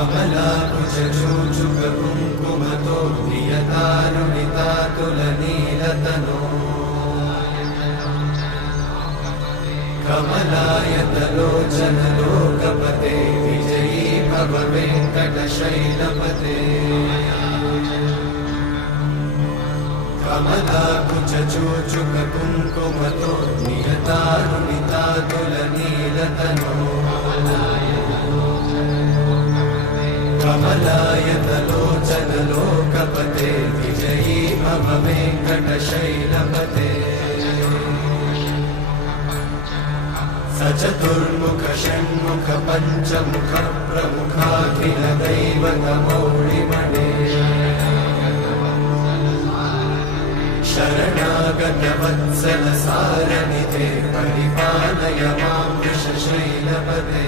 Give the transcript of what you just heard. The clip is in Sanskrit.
कमलाकुचूचुककुङ्कुमतो नियतानुनितातुलनीलतनो कमलायतलोचनलोकपते विजयी भव वेङ्कटशैलपते कमलाकुचूचुककुङ्कुमतो नियतानुनितातुलनीलतनो कमलायतलोचनलोकपते विजयी भव वेङ्कटशैलपते सचतुर्मुख षण्मुख पञ्चमुख प्रमुखाखिल दैवतमौलिमणे शरणागत वत्सल सारनिधे परिपालय मां वृषशैलपते